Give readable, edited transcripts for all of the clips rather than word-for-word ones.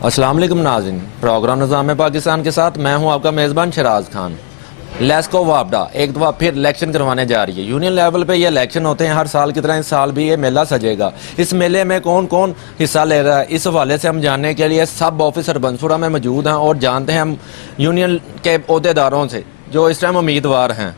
अस्सलाम वालेकुम नाज़रीन, प्रोग्राम निज़ाम पाकिस्तान के साथ मैं हूं आपका मेज़बान शराज खान। लेस्को वापडा एक दफ़ा फिर इलेक्शन करवाने जा रही है। यूनियन लेवल पे ये इलेक्शन होते हैं हर साल की तरह, इस साल भी ये मेला सजेगा। इस मेले में कौन कौन हिस्सा ले रहा है, इस हवाले से हम जानने के लिए सब ऑफिसर बंसुरा में मौजूद हैं और जानते हैं हम यूनियन के अहदेदारों से जो इस टाइम उम्मीदवार हैं।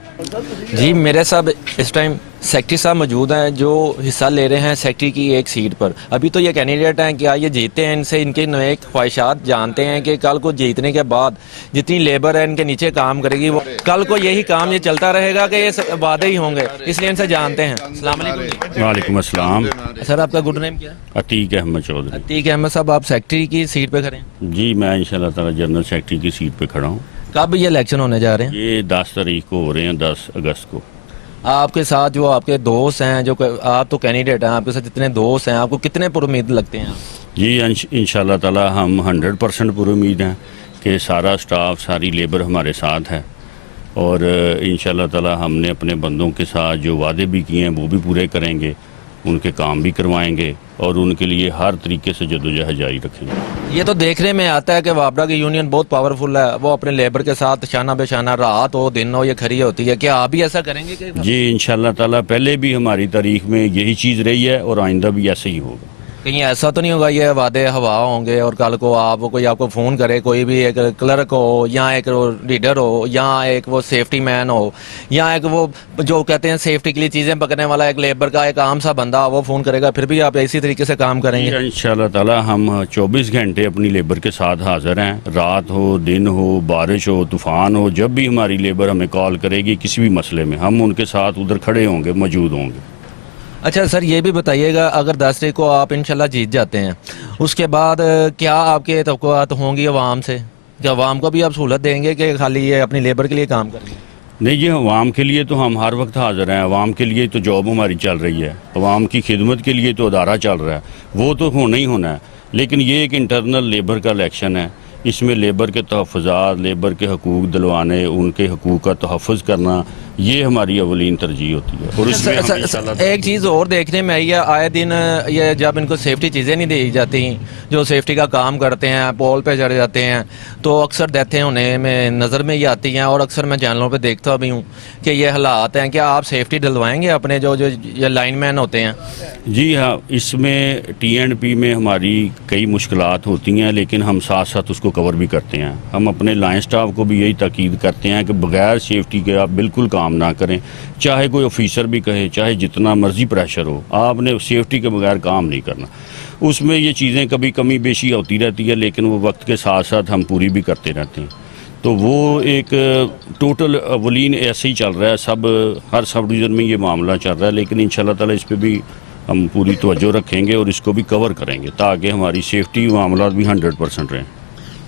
जी मेरे साथ इस टाइम सेक्रेटरी साहब मौजूद हैं जो हिस्सा ले रहे हैं सेक्रेटरी की एक सीट पर। अभी तो ये कैंडिडेट हैं, क्या ये जीतते हैं, इनसे इनके नए ख्वाहिशात जानते हैं कि कल को जीतने के बाद जितनी लेबर है इनके नीचे काम करेगी, वो कल को यही काम ये चलता रहेगा कि ये वादे ही होंगे, इसलिए इनसे जानते हैं। अस्सलाम वालेकुम। वालेकुम अस्सलाम। सर आपका गुड नेम क्या है? अतीक अहमद चौधरी। अतीक अहमद साहब, आप सेक्रेटरी की सीट पे खड़े हैं। जी मैं इंशाल्लाह ताला जनरल सेक्रेटरी की सीट पे खड़ा हूँ। कब ये इलेक्शन होने जा रहे हैं? ये 10 तारीख को हो रहे हैं, 10 अगस्त को। आपके साथ जो आपके दोस्त हैं, जो आप तो कैंडिडेट हैं, आपके साथ जितने दोस्त हैं, आपको कितने पुरुमीद लगते हैं? जी इंशाल्लाह ताला हम 100% पुरुमीद हैं कि सारा स्टाफ सारी लेबर हमारे साथ है और इंशाल्लाह ताला हमने अपने बंदों के साथ जो वादे भी किए हैं वो भी पूरे करेंगे, उनके काम भी करवाएंगे और उनके लिए हर तरीके से जदोजहद जारी रखेंगे। ये तो देखने में आता है कि वापडा की यूनियन बहुत पावरफुल है, वो अपने लेबर के साथ शाना बेशाना रात हो दिन हो ये खड़ी होती है। क्या आप भी ऐसा करेंगे कि? जी इंशाल्लाह ताला पहले भी हमारी तारीख में यही चीज़ रही है और आइंदा भी ऐसे ही होगा। कहीं ऐसा तो नहीं होगा ये वादे हवा होंगे और कल को आप कोई आपको फ़ोन करे, कोई भी एक क्लर्क हो या एक लीडर हो या एक वो सेफ्टी मैन हो या एक वो जो कहते हैं सेफ्टी के लिए चीज़ें पकड़ने वाला एक लेबर का एक आम सा बंदा, वो फ़ोन करेगा, फिर भी आप इसी तरीके से काम करेंगे? इंशाल्लाह ताला हम 24 घंटे अपनी लेबर के साथ हाजिर हैं। रात हो दिन हो बारिश हो तूफ़ान हो, जब भी हमारी लेबर हमें कॉल करेगी किसी भी मसले में हम उनके साथ उधर खड़े होंगे, मौजूद होंगे। अच्छा सर, ये भी बताइएगा अगर 10 तारीख को आप इंशाल्लाह जीत जाते हैं, उसके बाद क्या आपके तवक्कुआत होंगी अवाम से? क्या अवाम को भी आप सहूलत देंगे कि खाली ये अपनी लेबर के लिए काम करेंगे? नहीं जी, अवाम के लिए तो हम हर वक्त हाजिर हैं। अवाम के लिए तो जॉब हमारी चल रही है, अवाम की खिदमत के लिए तो अदारा चल रहा है, वो तो होना ही होना है। लेकिन ये एक इंटरनल लेबर का इलेक्शन है, इसमें लेबर के तहफ़्फ़ुज़ात, लेबर के हकूक़ दिलवाने, उनके हकूक़ का तहफ़्फ़ुज़ करना, ये हमारी अवलीन तरजीह होती है। और इसमें हम एक चीज़ और देखने में आई है, आए दिन ये जब इनको सेफ्टी चीज़ें नहीं दी जाती, जो सेफ्टी का काम करते हैं, पोल पे चढ़ जाते हैं, तो अक्सर डेथें होने में नज़र में ही आती हैं और अक्सर मैं चैनलों पे देखता भी हूँ कि ये हालात हैं। क्या आप सेफ्टी डलवाएंगे अपने जो जो ये लाइनमैन होते हैं? जी हाँ, इसमें TNP में हमारी कई मुश्किलात होती हैं, लेकिन हम साथ साथ उसको कवर भी करते हैं। हम अपने लाइन स्टाफ को भी यही ताकीद करते हैं कि बगैर सेफ्टी के आप बिल्कुल काम ना करें। चाहे कोई ऑफिसर भी कहे, चाहे जितना मर्जी प्रेशर हो, आपने सेफ्टी के बगैर काम नहीं करना। उसमें ये चीज़ें कभी कमी बेशी होती रहती है, लेकिन वो वक्त के साथ साथ हम पूरी भी करते रहते हैं। तो वो एक टोटल अवलीन ऐसे ही चल रहा है, हर सब डिवीज़न में ये मामला चल रहा है। लेकिन इंशाल्लाह ताला इस पर भी हम पूरी तवज्जो रखेंगे और इसको भी कवर करेंगे ताकि हमारी सेफ्टी मामला भी 100% रहें।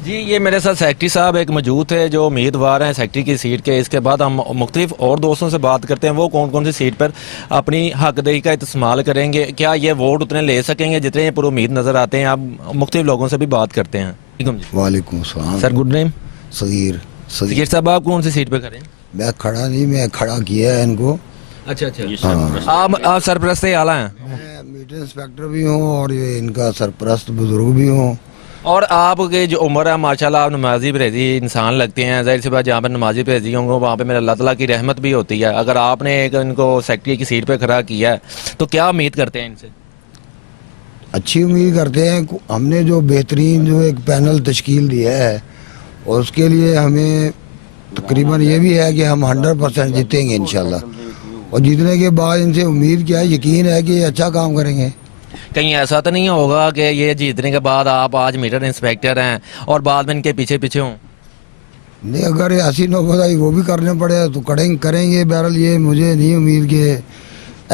जी ये मेरे साथ सेक्रेटरी साहब एक मौजूद है जो उम्मीदवार हैं सेक्रेटरी की सीट के। इसके बाद हम मुख्तलिफ और दोस्तों से बात करते हैं वो कौन कौन सी सीट पर अपनी हकदही का इस्तेमाल करेंगे, क्या ये वोट उतने ले सकेंगे जितने ये पूरे उम्मीद नज़र आते हैं। आप मुख्तलिफ लोगों से भी बात करते हैं। वालेकुम सलाम sir, good name? Sagir Sagir साहब, आप कौन सी सीट पर खड़े हैं? मैं खड़ा नहीं, मैं खड़ा किया है इनको। अच्छा अच्छा, आप सरपरस्त आला हैं? मैं मीटर इंस्पेक्टर भी हूँ और ये इनका सरपरस्त बुजुर्ग भी हूँ। और आपके जो उम्र है माशाल्लाह, आप नमाजी परहेजी इंसान लगते हैं। जाहिर सी बात, जहाँ पर नमाजी परहेजी होंगे वहाँ पे मेरे अल्लाह ताला की रहमत भी होती है। अगर आपने एक इनको सेक्रेटरी की सीट पे खड़ा किया है तो क्या उम्मीद करते हैं इनसे? अच्छी उम्मीद करते हैं। हमने जो बेहतरीन जो एक पैनल तश्कील दिया है और उसके लिए हमें तकरीबन ये भी है कि हम 100% जीतेंगे इंशाल्लाह। और जीतने के बाद इनसे उम्मीद क्या है, यकीन है कि ये अच्छा काम करेंगे। कहीं ऐसा तो नहीं होगा कि ये जीतने के बाद आप आज मीटर इंस्पेक्टर हैं और बाद में इनके पीछे पीछे हों? नहीं, अगर ऐसी नौबत आई वो भी करने पड़े तो करेंगे। बहरहाल ये मुझे नहीं उम्मीद कि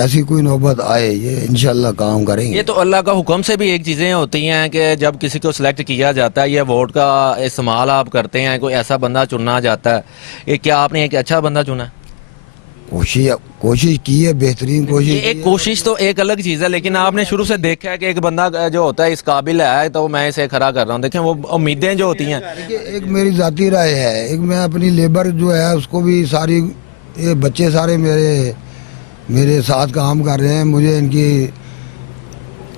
ऐसी कोई नौबत आए, ये इंशाल्लाह काम करेंगे। ये तो अल्लाह का हुक्म से भी एक चीज़ें होती हैं कि जब किसी को सिलेक्ट किया जाता है, ये वोट का इस्तेमाल आप करते हैं, कोई ऐसा बंदा चुना जाता है। ये क्या आपने एक अच्छा बंदा चुना है? कोशिश की है, बेहतरीन कोशिश। एक कोशिश तो एक अलग चीज़ है, लेकिन आपने शुरू से देखा है कि एक बंदा जो होता है इस काबिल है तो मैं इसे खड़ा कर रहा हूँ। देखें वो उम्मीदें जो होती हैं। एक मेरी ज़ाती राय है, एक मैं अपनी लेबर जो है उसको भी सारी, ये बच्चे सारे मेरे साथ काम कर रहे हैं। मुझे इनकी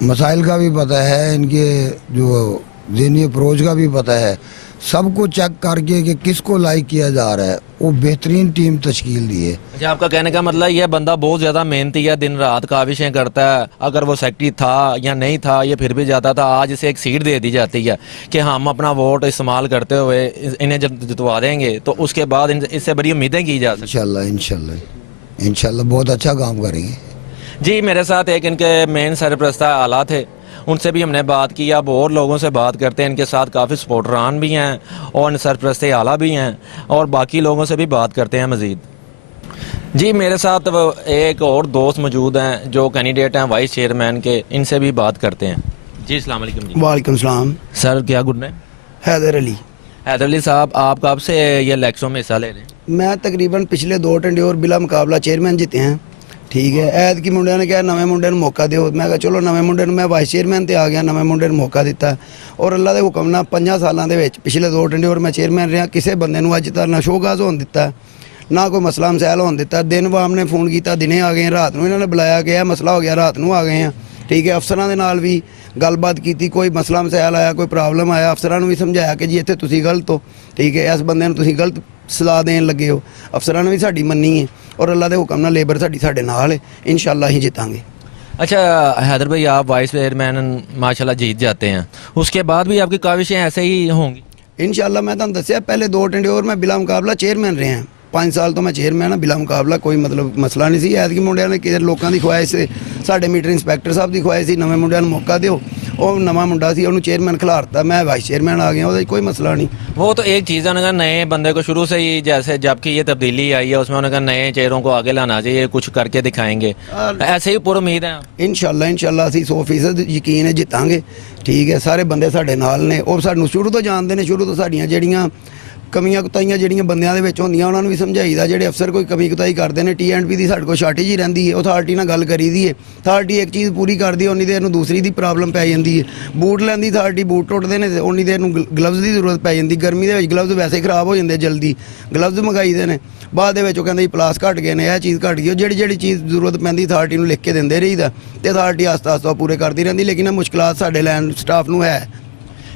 मसाइल का भी पता है, इनके जो ज़हनी अप्रोच का भी पता है, सबको चेक करके कि किसको लाइक किया जा रहा है, वो बेहतरीन टीम तश्कील दी है। अच्छा, आपका कहने का मतलब यह बंदा बहुत ज़्यादा मेहनती है, दिन रात काविशें करता है। अगर वो सेक्रेटरी था या नहीं था ये फिर भी जाता था, आज इसे एक सीट दे दी जाती है कि हम अपना वोट इस्तेमाल करते हुए इन्हें जब जितवा देंगे तो उसके बाद इससे बड़ी उम्मीदें की जा सकती इंशाल्लाह इंशाल्लाह इंशाल्लाह बहुत अच्छा काम करेंगे। जी। मेरे साथ एक इनके मेन सरप्रस्ता आला थे, उनसे भी हमने बात की। अब और लोगों से बात करते हैं, इनके साथ काफ़ी सपोर्टरान भी हैं और सरप्रस्ते आला भी हैं, और बाकी लोगों से भी बात करते हैं मज़ीद। जी, मेरे साथ एक और दोस्त मौजूद हैं जो कैंडिडेट हैं वाइस चेयरमैन के, इनसे भी बात करते हैं। जी, अस्सलाम वालेकुम जी। वालेकुम सलाम। सर, क्या गुड नेम? हैदर अली। हैदर अली साहब, आप कब से ये इलेक्शन में हिस्सा ले रहे हैं? मैं तकरीबन पिछले 2 टंडियोर बिला मुकाबला चेयरमैन जिते हैं। ठीक है, ऐद की मुंडिया ने कहा नवे मुंडे ਨੂੰ मौका ਦਿਓ। मैं कहा चलो नवे मुंडे ਨੂੰ मैं वाइस चेयरमैन ਤੇ ਆ ਗਿਆ, ਨਵੇਂ ਮੁੰਡੇ ਨੂੰ ਮੌਕਾ ਦਿੱਤਾ ਔਰ ਅੱਲਾ ਦੇ ਹੁਕਮ ਨਾਲ 5 ਸਾਲਾਂ ਦੇ ਵਿੱਚ ਪਿਛਲੇ 2 ਟੰਡਿयोर ਮੈਂ ਚੇਅਰਮੈਨ ਰਿਹਾ। ਕਿਸੇ ਬੰਦੇ ਨੂੰ ਅੱਜ ਤੱਕ ਨਾ ਸ਼ੋਗਾਜ਼ ਹੋਣ ਦਿੱਤਾ, ਨਾ ਕੋਈ ਮਸਲਾ ਮਸੈਲ ਹੋਣ ਦਿੱਤਾ। ਦਿਨ ਵਾਮ ਨੇ ਫੋਨ ਕੀਤਾ, ਦਿਨੇ ਆ ਗਏ, ਰਾਤ ਨੂੰ ਇਹਨਾਂ ਨੇ ਬੁਲਾਇਆ ਕਿ ਇਹ ਮਸਲਾ ਹੋ ਗਿਆ, ਰਾਤ ਨੂੰ ਆ ਗਏ ਆ। ਠੀਕ ਹੈ, ਅਫਸਰਾਂ ਦੇ ਨਾਲ ਵੀ ਗੱਲਬਾਤ ਕੀਤੀ, ਕੋਈ ਮਸਲਾ ਮਸੈਲ ਆਇਆ, ਕੋਈ ਪ੍ਰੋਬਲਮ ਆਇਆ, ਅਫਸਰਾਂ ਨੂੰ ਵੀ ਸਮਝਾਇਆ ਕਿ ਜੀ ਇੱਥੇ ਤੁਸੀਂ ਗਲਤ ਹੋ। ਠੀਕ ਹੈ, ਇਸ ਬੰਦੇ ਨੂੰ ਤੁਸੀਂ ਗਲਤ ਸਲਾਹ ਦੇਣ ਲੱਗੇ ਹੋ। ਅਫਸਰਾਂ ਨੇ ਵੀ ਸਾਡੀ ਮੰਨੀ ਹੈ ਔਰ ਅੱਲਾ ਦੇ ਹੁਕਮ ਨਾਲ ਲੇਬਰ ਸਾਡੀ ਸਾਡੇ ਨਾਲ ਹੈ, ਇਨਸ਼ਾਅੱਲਾ ਹੀ ਜਿੱਤਾਂਗੇ। अच्छा हैदर भाई, आप वाइस चेयरमैन माशाल्लाह जीत जाते हैं, उसके बाद भी आपकी काविशें ऐसे ही होंगी? ਇਨਸ਼ਾਅੱਲਾ ਮੈਂ ਤੁਹਾਨੂੰ ਦੱਸਿਆ ਪਹਿਲੇ 2 ਟੰਡਿयोर ਮੈਂ ਬਿਲਾ ਮੁਕਾਬਲਾ ਚੇਅਰਮੈਨ ਰਿਹਾ। 5 ਸਾਲ ਤੋਂ ਮੈਂ ਚੇਅਰਮੈਨ ਹਾਂ, ਬਿਲਾ ਮੁਕਾਬਲਾ ਕੋਈ ਮਤਲਬ ਮਸਲਾ ਨਹੀਂ ਸੀ। ਐਤਕੀ ਮੁੰਡਿਆਂ ਨੇ ਕਿ ਲੋਕਾਂ ਦੀ ਖੁਆਇਸ਼ ਸੀ, ਸਾਡੇ ਮੀਟਰ ਇੰਸਪੈਕਟਰ ਸਾਹਿਬ ਦੀ ਖੁਆਇਸ਼ ਸੀ ਨਵੇਂ ਮੁੰਡਿਆਂ ਨੂੰ ਮੌਕਾ ਦਿਓ। ਉਹ ਨਵਾਂ ਮੁੰਡਾ ਸੀ, ਉਹਨੂੰ ਚੇਅਰਮੈਨ ਖਿਲਾਰਤਾ, ਮੈਂ ਵਾइस चेयरमैन आ गया, ਉਹਦਾ ਕੋਈ मसला नहीं। वो तो एक चीज़ है, उन्होंने कहा नए बंदे को शुरू से ही, जैसे जबकि ये तब्दीली आई है उसमें उन्होंने कहा नए चेहरों को आगे लाना चाहिए, कुछ करके दिखाएंगे। ऐसे ही पूरी उम्मीद है? ਇਨਸ਼ਾਅੱਲਾ ਅਸੀਂ 100% ਯਕੀਨ ਹੈ ਜਿੱਤਾਂਗੇ। ਠੀਕ ਹੈ, ਸਾਰੇ ਬੰਦੇ ਸਾਡੇ ਨਾਲ ਨੇ, ਉਹ ਸਾਨੂੰ ਸ਼ੁਰੂ ਤੋਂ ਜਾਣਦੇ ਨੇ। ਸ਼ੁਰੂ ਤੋਂ ਸਾਡੀਆਂ ਜਿਹੜੀਆਂ ਕਮੀਆਂ ਕੁਤਾਈਆਂ ਜਿਹੜੀਆਂ ਬੰਦਿਆਂ ਦੇ ਵਿੱਚ ਹੁੰਦੀਆਂ ਉਹਨਾਂ ਨੂੰ ਵੀ ਸਮਝਾਈਦਾ। ਜਿਹੜੇ ਅਫਸਰ ਕੋਈ ਕਮੀ ਕੁਤਾਈ ਕਰਦੇ ਨੇ, TNP ਦੀ ਸਾਡੇ ਕੋਲ ਸ਼ਾਰਟੇਜ ਹੀ ਰਹਿੰਦੀ ਹੈ, ਅਥਾਰਟੀ ਨਾਲ ਗੱਲ ਕਰੀਦੀ ਹੈ। ਅਥਾਰਟੀ ਇੱਕ ਚੀਜ਼ ਪੂਰੀ ਕਰਦੀ ਹੈ, ਉਨੀ ਦੇਰ ਨੂੰ ਦੂਸਰੀ ਦੀ ਪ੍ਰੋਬਲਮ ਪੈ ਜਾਂਦੀ ਹੈ। ਬੂਟ ਲੈਂਦੀ ਅਥਾਰਟੀ, ਬੂਟ ਟੁੱਟਦੇ ਨੇ, ਉਨੀ ਦੇਰ ਨੂੰ ਗਲਵਜ਼ ਦੀ ਜ਼ਰੂਰਤ ਪੈ ਜਾਂਦੀ। ਗਰਮੀ ਦੇ ਵਿੱਚ ਗਲਵਜ਼ ਵੈਸੇ ਹੀ ਖਰਾਬ ਹੋ ਜਾਂਦੇ ਜਲਦੀ, ਗਲਵਜ਼ ਮੰਗਾਈਦੇ ਨੇ। ਬਾਅਦ ਦੇ ਵਿੱਚ ਉਹ ਕਹਿੰਦੇ ਜੀ ਪਲਾਸ ਘਟ ਗਏ ਨੇ, ਇਹ ਚੀਜ਼ ਘਟ ਗਈ। ਉਹ ਜਿਹੜੀ ਚੀਜ਼ ਜ਼ਰੂਰਤ ਪੈਂਦੀ ਅਥਾਰਟੀ ਨੂੰ ਲਿਖ ਕੇ ਦਿੰਦੇ ਰਹੀਦਾ ਤੇ ਅਥਾਰਟੀ ਆਸਤਾ ਆਸਤਾ ਪੂਰੇ ਕਰਦੀ ਰਹਿੰਦੀ। ਲੇਕਿਨ ਇਹ ਮੁਸ਼ਕਲਾਤ ਸਾਡੇ ਲੈਂਡ ਸਟਾਫ ਨੂੰ ਹੈ।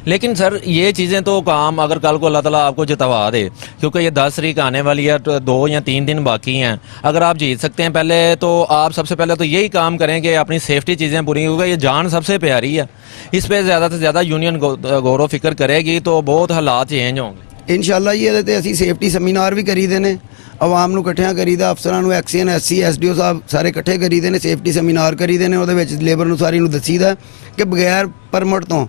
लेकिन सर ये चीज़ें तो काम, अगर कल को अल्लाह ताला आपको जितवा दे, क्योंकि ये 10 तारीख आने वाली है, तो 2 या 3 दिन बाकी हैं, अगर आप जीत सकते हैं पहले तो आप सबसे पहले तो यही काम करें कि अपनी सेफ्टी चीज़ें पूरी, क्योंकि ये जान सबसे प्यारी है। इस पर ज़्यादा से ज़्यादा यूनियन गौर फिक्र करेगी तो बहुत हालात चेंज होंगे। ਇਨਸ਼ਾਅੱਲਾ ਜੀ ਇਹਦੇ ਤੇ ਅਸੀਂ ਸੇਫਟੀ ਸੈਮੀਨਾਰ ਵੀ ਕਰੀਦੇ ਨੇ, ਆਵਾਮ ਨੂੰ ਇਕੱਠਿਆਂ ਕਰੀਦਾ, ਅਫਸਰਾਂ ਨੂੰ ਐਕਸੀਅਨ SC SDO ਸਾਹਿਬ ਸਾਰੇ ਇਕੱਠੇ ਕਰੀਦੇ ਨੇ, ਸੇਫਟੀ ਸੈਮੀਨਾਰ ਕਰੀਦੇ ਨੇ। ਉਹਦੇ ਵਿੱਚ ਲੇਬਰ ਨੂੰ ਸਾਰੀ ਨੂੰ ਦੱਸੀਦਾ ਕਿ ਬਗੈਰ ਪਰਮਿਟ ਤੋਂ,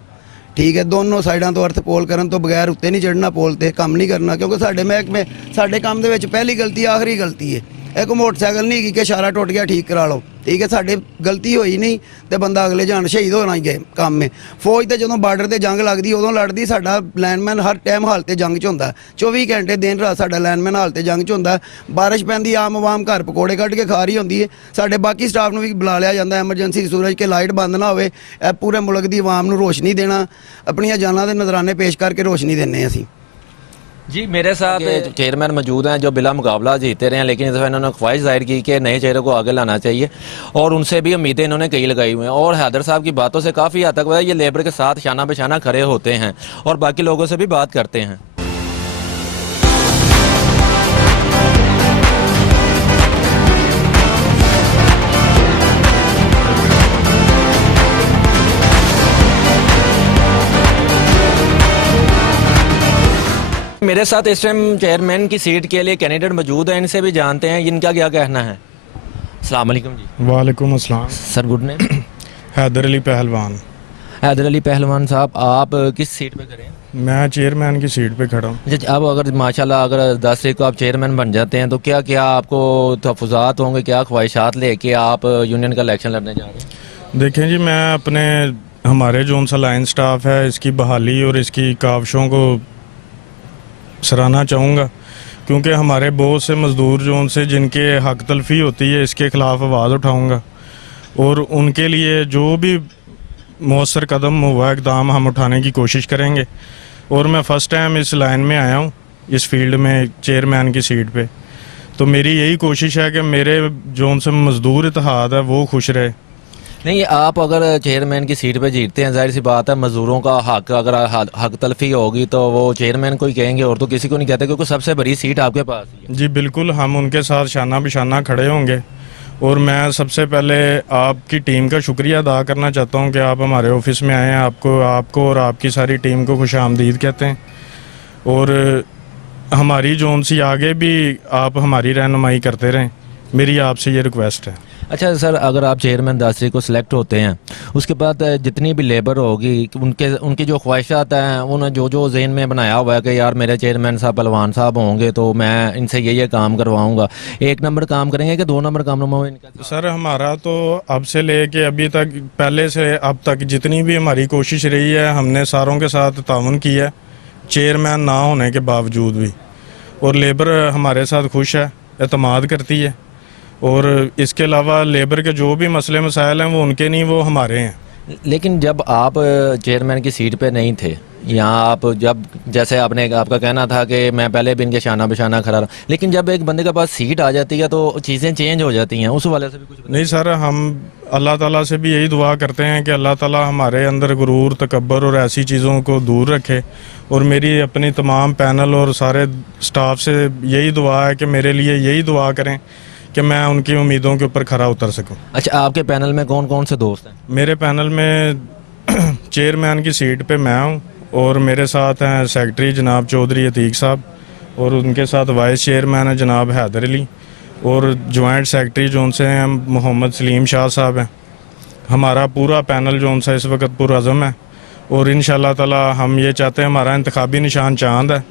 ਠੀਕ ਹੈ, ਦੋਨੋਂ ਸਾਈਡਾਂ ਤੋਂ ਅਰਥ ਪੋਲ ਕਰਨ ਤੋਂ ਬਗੈਰ ਉੱਤੇ ਨਹੀਂ ਚੜ੍ਹਨਾ, ਪੋਲ ਤੇ ਕੰਮ ਨਹੀਂ ਕਰਨਾ। ਕਿਉਂਕਿ ਸਾਡੇ ਮਹਿਕਮੇ, ਸਾਡੇ ਕੰਮ ਦੇ ਵਿੱਚ ਪਹਿਲੀ ਗਲਤੀ ਆਖਰੀ ਗਲਤੀ ਹੈ। ਇੱਕ ਮੋਟਰਸਾਈਕਲ ਨਹੀਂ ਹੈਗੀ ਕਿ ਇਸ਼ਾਰਾ ਟੁੱਟ ਗਿਆ ਠੀਕ ਕਰਾ ਲਓ। ਠੀਕ ਹੈ, ਸਾਡੇ ਗਲਤੀ ਹੋਈ ਨਹੀਂ ਤੇ ਬੰਦਾ ਅਗਲੇ ਜਾਣ ਸ਼ਹੀਦ ਹੋਣਾ ਹੀ ਗਏ ਕੰਮ ਹੈ। ਫੌਜ ਤੇ ਜਦੋਂ ਬਾਰਡਰ ਤੇ ਜੰਗ ਲੱਗਦੀ ਉਦੋਂ ਲੜਦੀ, ਸਾਡਾ ਲੈਂਡਮੈਨ ਹਰ ਟਾਈਮ ਹਾਲਤ ਜੰਗ 'ਚ ਹੁੰਦਾ। 24 ਘੰਟੇ ਦਿਨ ਰਾਤ ਸਾਡਾ ਲੈਂਡਮੈਨ ਹਾਲਤ ਜੰਗ 'ਚ ਹੁੰਦਾ। ਬਾਰਿਸ਼ ਪੈਂਦੀ, ਆਮ ਆਵਾਮ ਘਰ ਪਕੌੜੇ ਕੱਢ ਕੇ ਖਾ ਰਹੀ ਹੁੰਦੀ ਹੈ। ਸਾਡੇ ਬਾਕੀ ਸਟਾਫ ਨੂੰ ਵੀ ਬੁਲਾ ਲਿਆ ਜਾਂਦਾ ਐਮਰਜੈਂਸੀ ਦੀ ਸੂਰਜ ਕਿ ਲਾਈਟ ਬੰਦ ਨਾ ਹੋਵੇ। ਇਹ ਪੂਰੇ ਮੁਲਕ ਦੀ ਆਵਾਮ ਨੂੰ ਰੋਸ਼ਨੀ ਦੇਣਾ, ਆਪਣੀਆਂ ਜਾਨਾਂ ਦੇ ਨਜ਼ਰਾਨੇ ਪੇਸ਼ ਕਰਕੇ ਰੋਸ਼ਨੀ ਦਿੰਦੇ ਅਸੀਂ। जी, मेरे साथ चेयरमैन मौजूद हैं जो बिला मुकाबला जीतते रहे हैं, लेकिन इस दफ़ा इन्होंने ख्वाहिश जाहिर की कि नए चेहरे को आगे लाना चाहिए और उनसे भी उम्मीदें इन्होंने कई लगाई हुई हैं। और हैदर साहब की बातों से काफ़ी हद तक ये लेबर के साथ शाना बशाना खड़े होते हैं और बाकी लोगों से भी बात करते हैं। मेरे साथ इस टाइम चेयरमैन की सीट के लिए कैंडिडेट मौजूद हैं, इनसे भी जानते हैं इनका क्या कहना है। अस्सलाम वालेकुम जी। वालेकुम अस्सलाम। Sir good name? Haider Ali Pehlwan. Haider Ali पहलवान साहब, आप किस सीट पे करें? मैं चेयरमैन की सीट पे खड़ा हूँ। अब अगर माशाल्लाह अगर 10 तारीख को आप चेयरमैन बन जाते हैं तो क्या क्या आपको तहफ़्फ़ुज़ात होंगे, क्या ख्वाहिशात लेके आप यूनियन का इलेक्शन लड़ने जा रहे हैं? देखें जी, मैं अपने हमारे जोन सा लाइन स्टाफ है इसकी बहाली और इसकी काविशों को सराहना चाहूँगा, क्योंकि हमारे बहुत से मज़दूर जो उनसे जिनके हक तलफ़ी होती है इसके ख़िलाफ़ आवाज़ उठाऊँगा और उनके लिए जो भी मौसर कदम हुआ इकदाम हम उठाने की कोशिश करेंगे। और मैं फ़र्स्ट टाइम इस लाइन में आया हूँ, इस फील्ड में चेयरमैन की सीट पे, तो मेरी यही कोशिश है कि मेरे जो उनसे मज़दूर इत्तेहाद है वो खुश रहे। नहीं, आप अगर चेयरमैन की सीट पे जीतते हैं, जाहिर सी बात है मजदूरों का हक, अगर हक तलफी होगी तो वो चेयरमैन को ही कहेंगे और तो किसी को नहीं कहते, क्योंकि सबसे बड़ी सीट आपके पास ही है। जी बिल्कुल, हम उनके साथ शाना बिशाना खड़े होंगे। और मैं सबसे पहले आपकी टीम का शुक्रिया अदा करना चाहता हूं कि आप हमारे ऑफिस में आए हैं। आपको और आपकी सारी टीम को खुश आमदीद कहते हैं। और हमारी जोन सी आगे भी आप हमारी रहनुमाई करते रहें, मेरी आपसे ये रिक्वेस्ट है। अच्छा सर, अगर आप चेयरमैन दासरी को सिलेक्ट होते हैं, उसके बाद जितनी भी लेबर होगी उनकी जो ख्वाहिशात हैं, उन्होंने जो जहन में बनाया हुआ है कि यार मेरे चेयरमैन साहब पहलवान साहब होंगे तो मैं इनसे ये काम करवाऊंगा, 1 नंबर काम करेंगे कि 2 नंबर काम इनका? सर हमारा तो अब से लेके अभी तक, पहले से अब तक जितनी भी हमारी कोशिश रही है, हमने सारों के साथ ताउन किया है, चेयरमैन ना होने के बावजूद भी। और लेबर हमारे साथ खुश है, एतमाद करती है। और इसके अलावा लेबर के जो भी मसले मसाइल हैं वो उनके नहीं, वो हमारे हैं। लेकिन जब आप चेयरमैन की सीट पे नहीं थे, यहाँ आप जब जैसे आपका कहना था कि मैं पहले भी इनके शाना बिशाना खड़ा रहा, लेकिन जब एक बंदे के पास सीट आ जाती है तो चीज़ें चेंज हो जाती हैं, उस वाले से भी कुछ नहीं सर, हम अल्लाह ताला से भी यही दुआ करते हैं कि अल्लाह ताला हमारे अंदर गुरूर, तकब्बर और ऐसी चीज़ों को दूर रखे। और मेरी अपनी तमाम पैनल और सारे स्टाफ से यही दुआ है कि मेरे लिए यही दुआ करें कि मैं उनकी उम्मीदों के ऊपर खरा उतर सकूं। अच्छा, आपके पैनल में कौन कौन से दोस्त हैं? मेरे पैनल में चेयरमैन की सीट पे मैं हूं, और मेरे साथ हैं सेक्रेटरी जनाब चौधरी अतीक साहब, और उनके साथ वाइस चेयरमैन है जनाब हैदर अली, और जॉइंट सेक्रेटरी जोन से हैं मोहम्मद सलीम शाह साहब हैं। हमारा पूरा पैनल जोन सा इस वक्त पुरअज़म है। और इंशाल्लाह ताला हम ये चाहते हैं, हमारा इंतखाबी निशान चांद है।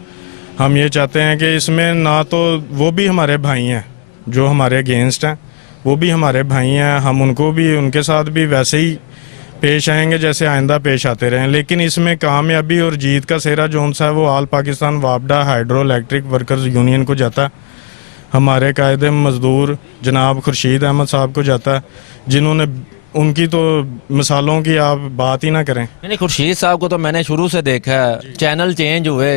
हम ये चाहते हैं कि इसमें ना तो वो भी हमारे भाई हैं जो हमारे अगेंस्ट हैं, वो भी हमारे भाई हैं, हम उनको भी, उनके साथ भी वैसे ही पेश आएंगे जैसे आइंदा पेश आते रहें। लेकिन इसमें कामयाबी और जीत का सेहरा जोन सा है वो ऑल पाकिस्तान वापडा हाइड्रो इलेक्ट्रिक वर्कर्स यूनियन को जाता है। हमारे कायदे मजदूर जनाब खुर्शीद अहमद साहब को जाता है, जिन्होंने, उनकी तो मिसालों की आप बात ही ना करें। नहीं, खुर्शीद साहब को तो मैंने शुरू से देखा है, चैनल चेंज हुए,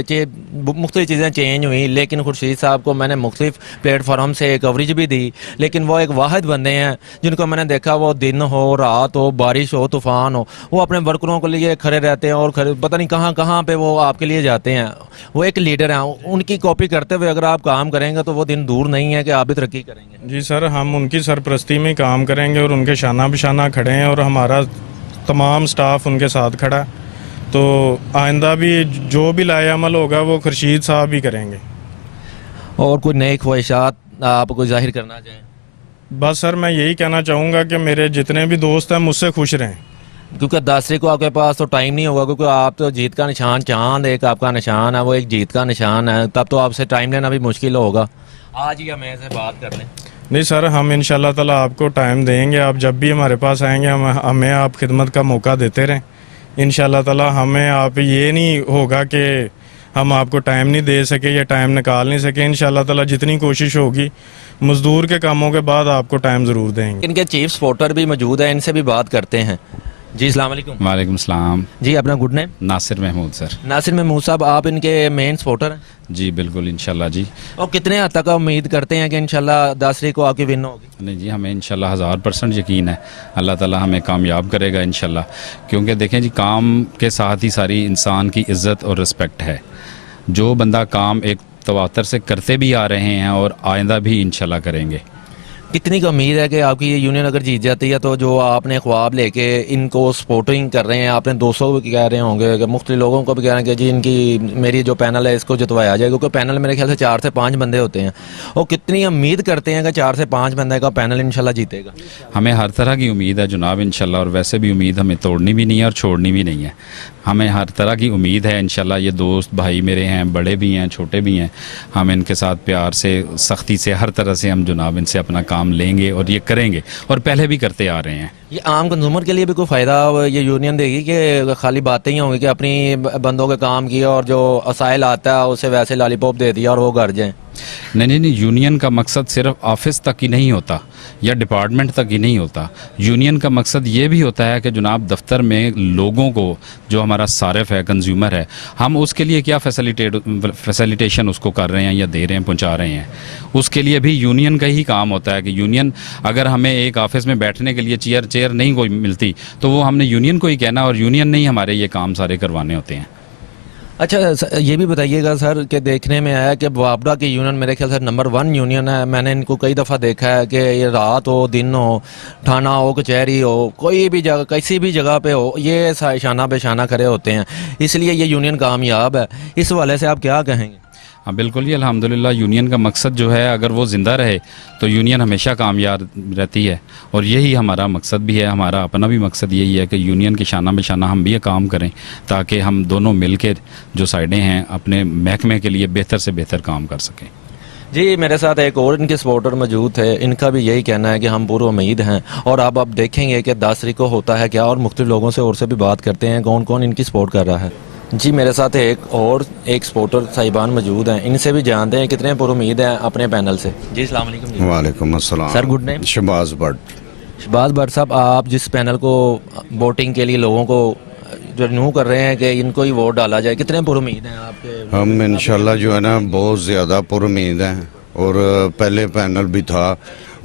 मुख्तलिफ चीज़ें चेंज हुई, लेकिन खुर्शीद साहब को मैंने मुख्तलिफ प्लेटफॉर्म से कवरेज भी दी। लेकिन वो एक वाहिद बंदे हैं जिनको मैंने देखा, वो दिन हो, रात हो, बारिश हो, तूफ़ान हो, वो अपने वर्करों के लिए खड़े रहते हैं और पता नहीं कहाँ कहाँ पे वो आपके लिए जाते हैं। वो एक लीडर हैं, उनकी कॉपी करते हुए अगर आप काम करेंगे तो वो दिन दूर नहीं है कि आप भी तरक्की करेंगे। जी सर, हम उनकी सरपरस्ती में काम करेंगे और उनके शाना बिशाना खड़े हैं, और हमारा तमाम स्टाफ उनके साथ खड़ा है। तो आइंदा भी जो भी लाए अमल होगा वो खुर्शीद साहब ही करेंगे। और कोई नई ख्वाहिशात आप कोई जाहिर करना चाहें? बस सर, मैं यही कहना चाहूँगा कि मेरे जितने भी दोस्त हैं मुझसे खुश रहें। क्योंकि दासरी को आपके पास तो टाइम नहीं होगा, क्योंकि आप तो जीत का निशान चांद एक आपका निशान है, वो एक जीत का निशान है, तब तो आपसे टाइम लेना भी मुश्किल होगा। आज ही हमें से बात कर लें। नहीं सर, हम इंशाल्लाह ताला आपको टाइम देंगे। आप जब भी हमारे पास आएंगे हमें आप खिदमत का मौका देते रहें। इंशाल्लाह ताला हमें आप ये नहीं होगा कि हम आपको टाइम नहीं दे सके या टाइम निकाल नहीं सके। इंशाल्लाह ताला जितनी कोशिश होगी मजदूर के कामों के बाद आपको टाइम ज़रूर देंगे। इनके चीफ स्पॉटर भी मौजूद है, इनसे भी बात करते हैं। जी अस्सलाम वालेकुम। वालेकुम सलाम। जी, अपना good name? Nasir Mahmood sir. Nasir Mahmood साहब, आप इनके मेन स्पॉटर हैं? जी बिल्कुल, इंशाल्लाह जी। और कितने हद तक उम्मीद करते हैं कि इंशाल्लाह दासरी को आपकी विन होगी? नहीं जी, हमें इंशाल्लाह 1000% यकीन है, अल्लाह ताला हमें कामयाब करेगा इंशाल्लाह। क्योंकि देखें जी, काम के साथ ही सारी इंसान की इज़्ज़त और रिस्पेक्ट है। जो बंदा काम एक तवातर से करते भी आ रहे हैं और आइंदा भी इंशाल्लाह करेंगे। कितनी का उम्मीद है कि आपकी ये यूनियन अगर जीत जाती है तो जो आपने ख्वाब लेके इनको सपोर्टिंग कर रहे हैं, आपने 200 भी कह रहे होंगे कि मुख्तलिफ लोगों को भी कह रहे हैं कि जी इनकी मेरी जो पैनल है इसको जितवाया जाए, क्योंकि पैनल मेरे ख्याल से 4 से 5 बंदे होते हैं। और कितनी उम्मीद करते हैं कि 4 से 5 बंदे का पैनल इंशाल्लाह जीतेगा? हमें हर तरह की उम्मीद है जनाब इंशाल्लाह, और वैसे भी उम्मीद हमें तोड़नी भी नहीं है और छोड़नी भी नहीं है। हमें हर तरह की उम्मीद है इंशाल्लाह। ये दोस्त भाई मेरे हैं, बड़े भी हैं, छोटे भी हैं। हम इनके साथ प्यार से, सख्ती से, हर तरह से हम जनाब इनसे अपना काम लेंगे और ये करेंगे, और पहले भी करते आ रहे हैं। ये आम कंज्यूमर के लिए भी कोई फ़ायदा ये यूनियन देगी कि खाली बातें ही होंगी कि अपनी बंदों के काम किया और जो असाइल आता है उसे वैसे लॉलीपॉप दे दिया और वो घर जाएँ? नहीं, यूनियन का मकसद सिर्फ ऑफिस तक ही नहीं होता या डिपार्टमेंट तक ही नहीं होता। यूनियन का मकसद ये भी होता है कि जनाब दफ्तर में लोगों को, जो हमारा सारिफ है, कंज्यूमर है, हम उसके लिए क्या फैसिलिटेशन उसको कर रहे हैं या दे रहे हैं, पहुंचा रहे हैं, उसके लिए भी यूनियन का ही काम होता है कि यूनियन, अगर हमें एक ऑफिस में बैठने के लिए चेयर नहीं कोई मिलती तो वो हमने यूनियन को ही कहना, और यूनियन ने ही हमारे ये काम सारे करवाने होते हैं। अच्छा ये भी बताइएगा सर कि देखने में आया कि वापडा की यूनियन मेरे ख्याल से नंबर 1 यूनियन है। मैंने इनको कई दफ़ा देखा है कि ये रात हो, दिन हो, थाना हो, कचहरी हो, कोई भी जगह, किसी भी जगह पे हो, ये शाना बेशाना खड़े होते हैं, इसलिए ये यूनियन कामयाब है। इस हवाले से आप क्या कहेंगे? हाँ बिल्कुल, ये अल्हम्दुलिल्लाह यूनियन का मकसद जो है, अगर वो ज़िंदा रहे तो यूनियन हमेशा कामयाब रहती है, और यही हमारा मकसद भी है। हमारा अपना भी मकसद यही है कि यूनियन के शाना बेशाना हम भी ये काम करें, ताकि हम दोनों मिल के जो साइडें हैं अपने महकमे के लिए बेहतर से बेहतर काम कर सकें। जी मेरे साथ एक और इनके सपोर्टर मौजूद थे, इनका भी यही कहना है कि हम पूरी उम्मीद हैं, और अब आप देखेंगे कि 10 तारीख को होता है क्या, और मुख्तलिफ लोगों से और से भी बात करते हैं कौन कौन इनकी सपोर्ट कर रहा है। जी मेरे साथ एक सपोर्टर साहिबान मौजूद हैं, इनसे भी जानते हैं कितने पुरुमीद हैं अपने पैनल से। जी अस्सलाम वालेकुम जी। वालेकुम अस्सलाम sir good name? Shahbaz Bhatt. Shahbaz Bhatt साहब, आप जिस पैनल को वोटिंग के लिए लोगों को जो रिन्यू कर रहे हैं कि इनको ही वोट डाला जाए, कितने पुरुमीद हैं आपके? हम इंशाल्लाह जो है ना बहुत ज़्यादा पुरुमीद हैं, और पहले पैनल भी था,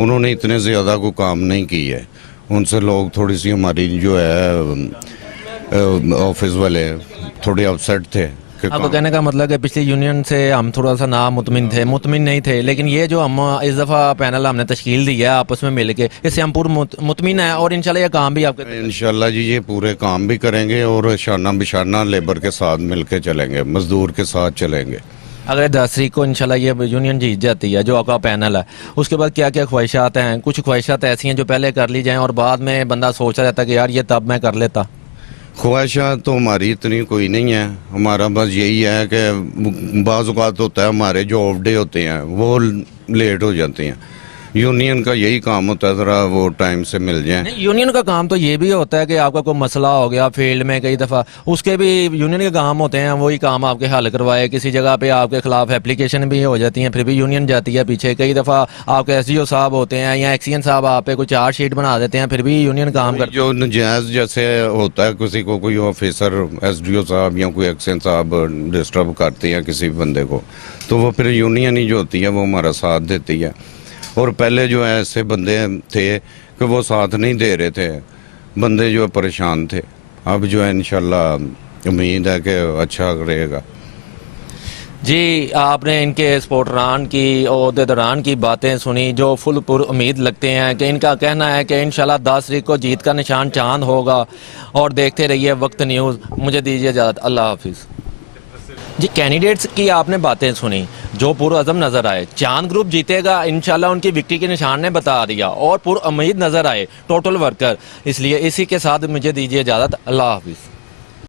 उन्होंने इतने ज़्यादा को काम नहीं की है, उनसे लोग थोड़ी सी हमारी जो है ऑफिस वाले थोड़े अपसेट थे कि आपको कहने का मतलब है पिछली यूनियन से हम थोड़ा सा ना मुतमिन नहीं थे, लेकिन ये जो हम इस दफ़ा पैनल हमने तश्कील दी है आपस में मिल के, इससे हम पूरे मुतमिन हैं, और इंशाल्लाह ये काम भी आपके इंशाल्लाह जी ये पूरे काम भी करेंगे, और शाना बिशाना लेबर के साथ मिल के चलेंगे, मजदूर के साथ चलेंगे। अगर 10 तारीख को इंशाल्लाह ये यूनियन जीत जाती है, जो आपका पैनल है, उसके बाद क्या क्या ख्वाहिशात हैं? कुछ ख्वाहिशात ऐसी हैं जो पहले कर ली जाएं और बाद में बंदा सोचता रहता है कि यार ये तब मैं कर लेता। ख्वाहिशात तो हमारी इतनी कोई नहीं है, हमारा बस यही है कि बाज़ औक़ात होता है हमारे जो ऑफ डे होते हैं वो लेट हो जाते हैं, यूनियन का यही काम होता है ज़रा वो टाइम से मिल जाए। नहीं, यूनियन का काम तो ये भी होता है कि आपका कोई मसला हो गया फील्ड में, कई दफ़ा उसके भी यूनियन के काम होते हैं, वही काम आपके हल करवाए। किसी जगह पे आपके खिलाफ एप्लीकेशन भी हो जाती है, फिर भी यूनियन जाती है पीछे। कई दफ़ा आपके SDO साहब होते हैं या एक्सीएन साहब आप पे कोई चार्जशीट बना देते हैं, फिर भी यूनियन काम करती है। जो नजायज़ जैसे होता है, किसी को कोई ऑफिसर SDO साहब या कोई एक्शन साहब डिस्टर्ब करते हैं किसी बंदे को, तो वो फिर यूनियन ही जो होती है वो हमारा साथ देती है। और पहले जो है ऐसे बंदे थे कि वो साथ नहीं दे रहे थे, बंदे जो परेशान थे। अब जो है इंशाल्लाह उम्मीद है कि अच्छा रहेगा। जी आपने इनके सपोर्टरान की ओहदेदारान की बातें सुनी जो फुल पुर उम्मीद लगते हैं कि इनका कहना है कि इंशाल्लाह 10 तारीख को जीत का निशान चांद होगा। और देखते रहिए वक्त न्यूज़। मुझे दीजिए इजाज़त, अल्लाह हाफिज़। जी कैंडिडेट्स की आपने बातें सुनी जो पुरअज़म नज़र आए, चांद ग्रुप जीतेगा इंशाल्लाह, उनकी विक्ट्री के निशान ने बता दिया, और पुरउम्मीद नज़र आए टोटल वर्कर। इसलिए इसी के साथ मुझे दीजिए इजाज़त, अल्लाह हाफिज़।